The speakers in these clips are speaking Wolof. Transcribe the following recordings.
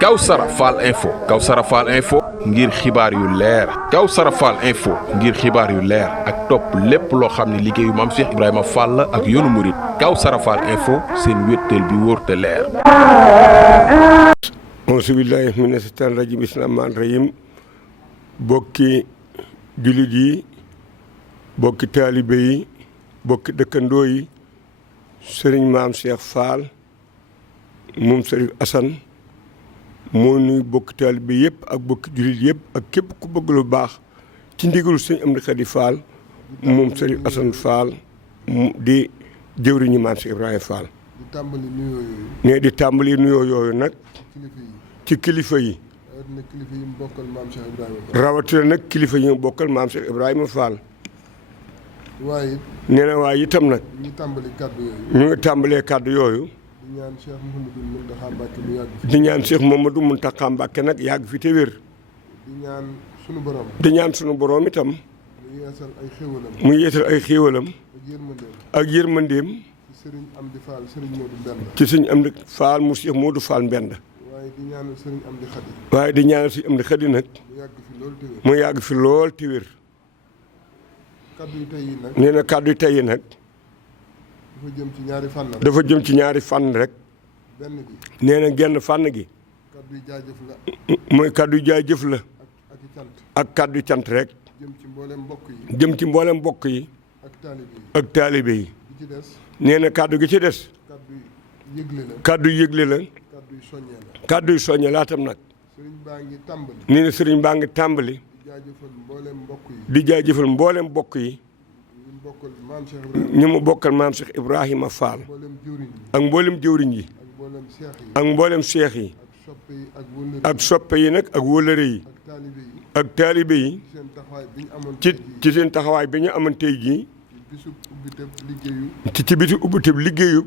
Kawsara Fall info ngir xibaar yu leer Kawsara Fall info ngir xibaar yu leer ak topp lépp loo xam ne liggéeyu Maam Cheikh Ibrahima Fall ak yoonu murit Kawsara Fall info seen wéttal bi wóor te leer. auzu billaahi mina shaytaani rajiim bismillaahi rahmaani rahiim. bokki jullit yi, bokki taalibe yi, bokki dëkkandoo yi, sëriñ Maam Cheikh Fall moom Sëriñ Assane moo nuy bokki taalibe yëpp ak bokki jullit yëpp ak képp ku bëgg lu baax ci ndigalu sëñ Amdi Xadi Fall moom Sëriñ Assane Fall di jëwriñu Maam Cheikh Ibrahima Fall. di tàmbali nuyoo yooyu nag ci kilifa yi. rawatina nag kilifa yi mu bokkal Maam Cheikh Ibrahima Fall. waaye nee na waaye itam nag ñu ngi tàmbalee kàddu yooyu. di ñaan Cheikh Mouhamadou Mountakha Mbacké nag yàgg fi te wér. di ñaan sunu borom itam. mu yeesal ay xéewalam. ak yërmandeem. ci sëñ Amdi Fall mu Cheikh Modou Fall Mbend. waaye di ñaanal sëñ Amdi Xadi nag. mu yàgg fi lool te wér. nee na kàddu yi tey nag. dafa jëm ci ñaari fànn rek. nee na genn fànn gi. mooy kàddu jaajëf la. ak kàddu cant rek. jëm ci mboolem mbokk yi. ak taalibe yi. nee na kàddu gi ci des. kàddu yëgle la. kàddu yu soññe laatam nag. nee na sëriñ baa ngi tàmbali. di jaajëfal mboolem mbokk yi. ñu mu bokkal Maam Cheikh Ibrahima Fall. ak mboolem jëwriñ yi. ak mboolem seex yi. ak soppe yi nag ak wóllëre yi. ak taalibe yi. ci seen taxawaay bi ñu amoon tey jii. ci bisu ubbiteb liggéeyu.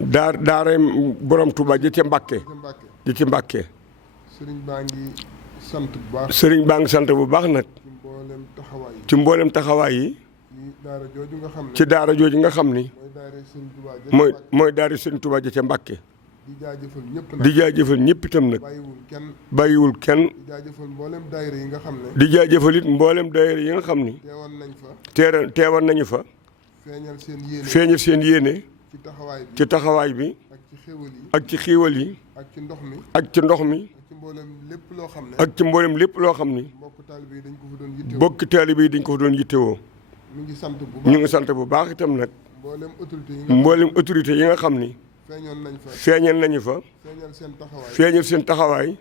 daara borom Touba ji ca Mbàkke. ji ci Mbàkke. sëriñ baa ngi sant bu baax nag. ci mboolem taxawaay yi. ci daara jooju nga xam ni. mooy daara sëriñ Touba ji ca Mbàkke. di jaajëfal ñëpp itam nag. bàyyiwul kenn. di jaajëfal it mboolem daayira yi nga xam ni. teewoon nañu fa. feeñal seen yéene. ci taxawaay bi. ak ci xéewal yi. ak ci ndox mi. ak ci mboolem lépp loo xam ni. bokki taalibe yi dañ ko fa doon yittewoo. ñu ngi sant bu baax itam nag. mboolem autorité yi nga xam ni. feeñal nañu fa. feeñal seen taxawaay.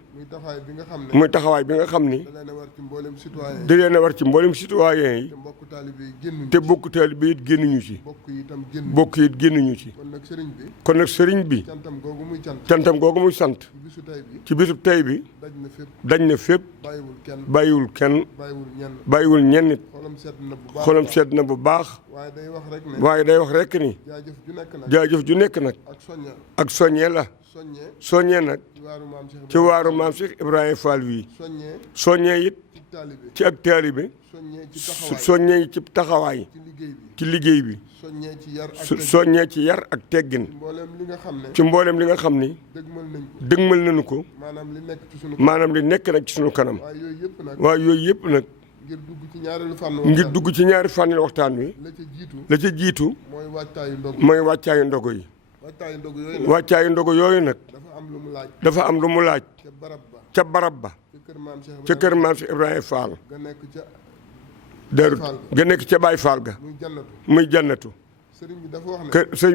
muy taxawaay bi nga xam ni. da leen a war ci mboolem citoyen yi. te bokk taalibe yi génnuñu ci. bokk yi génnuñu ci. kon nag sëriñ bi. cantam googu muy sant. ci bisub tey bi. daj na fépp. bàyyiwul kenn. bàyyiwul ñenn nit. xolam sedd na bu baax. waaye day wax rek ni. jaajëf ju nekk nag. ak soññee la. soññee nag. ci waaru Maam Cheikh Ibrahima Fall wi. soññee it. ci ak taalibe. soññee ci taxawaay. ci liggéey bi. soññee ci yar ak teggin. ci mboolem li nga xam ni. dëgmal nañu ko. maanaam li nekk nag ci sunu kanam. waaye yooyu yëpp nag. ngir dugg ci ñaari fànn waxtaan wi. la ca jiitu. mooy wàccaayu ndogo yi. wàccaayu ndogo yooyu nag. dafa am lu mu laaj. ca barab ba. ca kër Maam Cheikh Ibrahima Fall. ga nekk ca Baay Fall ga. muy jannatu. sëriñ bi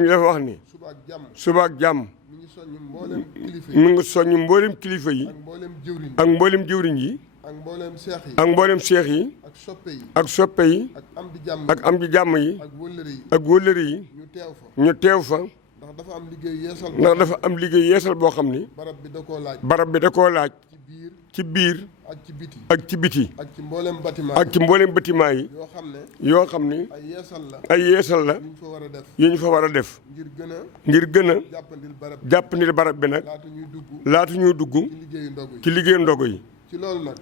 dafa wax ni. suba ak jàmm. mi ngi soññ mboolem kilifa yi. ak mboolem jëwriñ yi. ak mboolem seex yi. ak soppe yi. ak am di jàmm yi. ak wóllëre yi. ñu teew fa. ndax dafa am liggéey yeesal boo xam ni. barab bi da koo laaj. ci biir. ak ci biti. ak ci mboolem bâtiment yi. yoo xam ni. ay yeesal la. yu ñu fa war a def. ngir gën a. jàppandil barab bi nag. laata ñuy dugg. ci liggéeyu ndogo yi.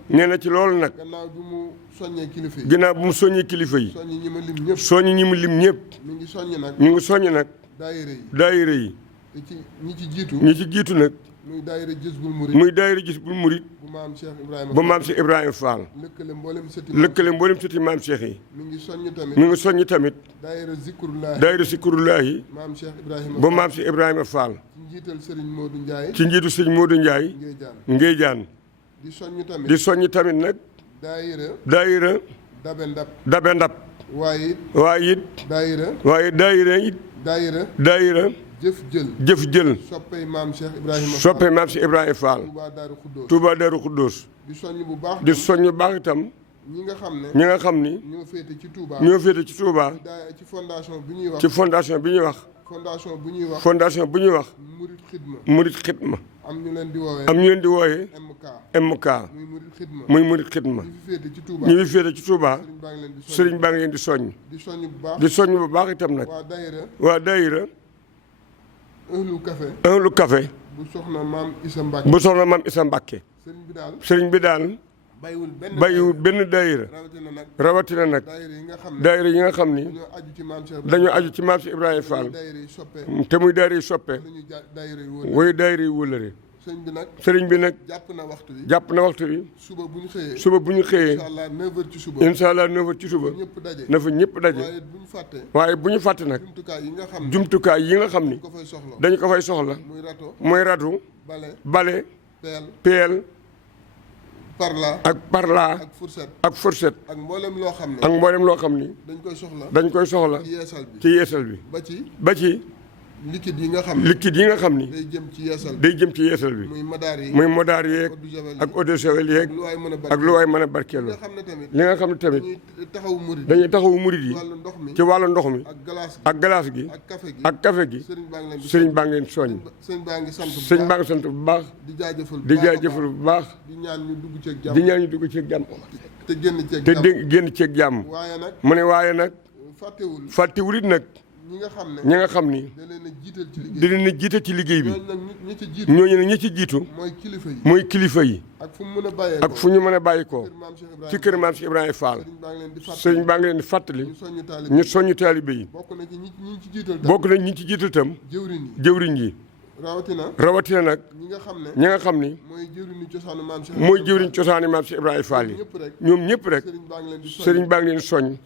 nee na ci loolu nag. ginnaaw bu mu soññee kilifa yi. soññi ñi mu lim ñëpp. ñu ngi soññ nag. daayira yi. te ci ñi ci jiitu. ñi ci jiitu nag. muy daayira Jazbul Murid. muy daayira Jazbul Murid. bu maam Cheikh Ibrahima. bu maam Cheikh Ibrahima Fall. lëkkale mboolem sëti. lëkkale mboolem sëti maam Cheikh yi. mi ngi soññ tamit. mi ngi soññ tamit. daayira Zikrullahi. daayira Zikrullahi. maam Cheikh Ibrahima. bu maam Cheikh Ibrahima Fall. ci njiital Serigne Modou Ndiaye. ci njiitu Serigne Modou Ndiaye. Ngéejaan. di soññ tamit. di soññ tamit nag. daayira. Dabe Ndab. waaye it. daayira it. daayira. jëf jël. soppey maam Cheikh Ibrahima Fall. soppey maam Cheikh Ibrahima Fall. Touba Darou Khoudoss. di soññ bu baax. di soññ bu baax itam. ñi nga xam ni. ñoo féete ci Touba. ci fondation bi ñuy wax. fondation bu ñuy wax. Murid Xidma. am ñu leen di wooyee. MK. muy Murid Xidma. ñu fi féete ci Touba. Sëriñ baa ngi leen di soññ. di soññ bu baax itam nag. waa daayira. Ahlu Café. bu soxna maam Issa Mbacke. sëriñ bi daal. bàyyiwul benn daayira. rawatina nag. daayira yi nga xam ni. dañoo aju ci maam Cheikh Ibrahima Fall. te muy daayira yi soppe. woy daayira yi wëllëre. sëriñ bi nag. jàpp na waxtu bi. suba bu ñu xëyee. incha allah 9h ci suba. na fa ñëpp daje. waaye bu ñu fàtte nag. jumtukaay yi nga xam ni. dañu ko fay soxla. mooy ratu. bale. peel. parla. ak fourchette. ak mboolem loo xam ni. dañ koy soxla. ci yeesal bi. ba ci. liquide yi nga xam ni. day jëm ci yeesal bi. muy madaar yeeg. ak eau de javel yeeg. ak lu waay mën a barkeelu. li nga xam ne tamit. dañuy taxawu murid yi. ci wàllu ndox mi. ak glace gi. ak café gi. sëriñ baa ngi leen soññ. sëriñ baa ngi sant bu baax. di jaajëfal bu baax. di ñaan ñu dugg ceeg jàmm. te génn ceeg jàmm. mu ne waaye nag. fàttewul it nag. ñi nga xam ni. da leen a jiital ci liggéey bi. ñooñu nag ñi ci jiitu. mooy kilifa yi. ak fu ñu mën a bàyyi ko. ci kër maam Cheikh Ibrahima Fall. sëriñ baa ngi leen di fàttali. ñu soññu taalibe yi. bokk na ñi ci jiital itam. jëwriñ yi. rawatina nag. ñi nga xam ni. mooy jëwriñ cosaanu maam Cheikh Ibrahima Fall yi. ñoom ñëpp rek. sëriñ baa ngi leen soññ.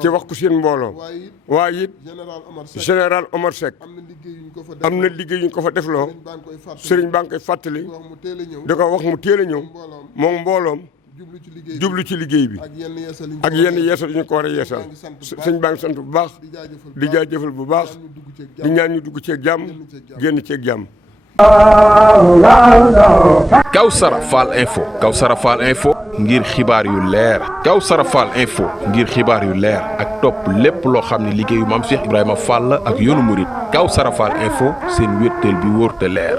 ci wax ko seen mbooloo. waaye it. général Omar Seck. am na liggéey yu ñu ko fa defloo. sëriñ baa ngi koy fàttali. da ko wax mu teel a ñëw. moom mbooloom. jublu ci liggéey bi. ak yenn yeesal yu ñu ko war a yeesal. sëñ baa ngi sant bu baax. di jaajëfal bu baax. di ñaan ñu dugg ceeg jàmm. génn ceeg jàmm. Kawsara Fall Info ngir xibaar yu leer. Kawsara Fall Info ngir xibaar yu leer ak topp lépp loo xam ne liggéeyu maam Cheikh Ibrahima Fall ak yoonu murit. Kawsara Fall Info seen wéttal bi wóor te leer.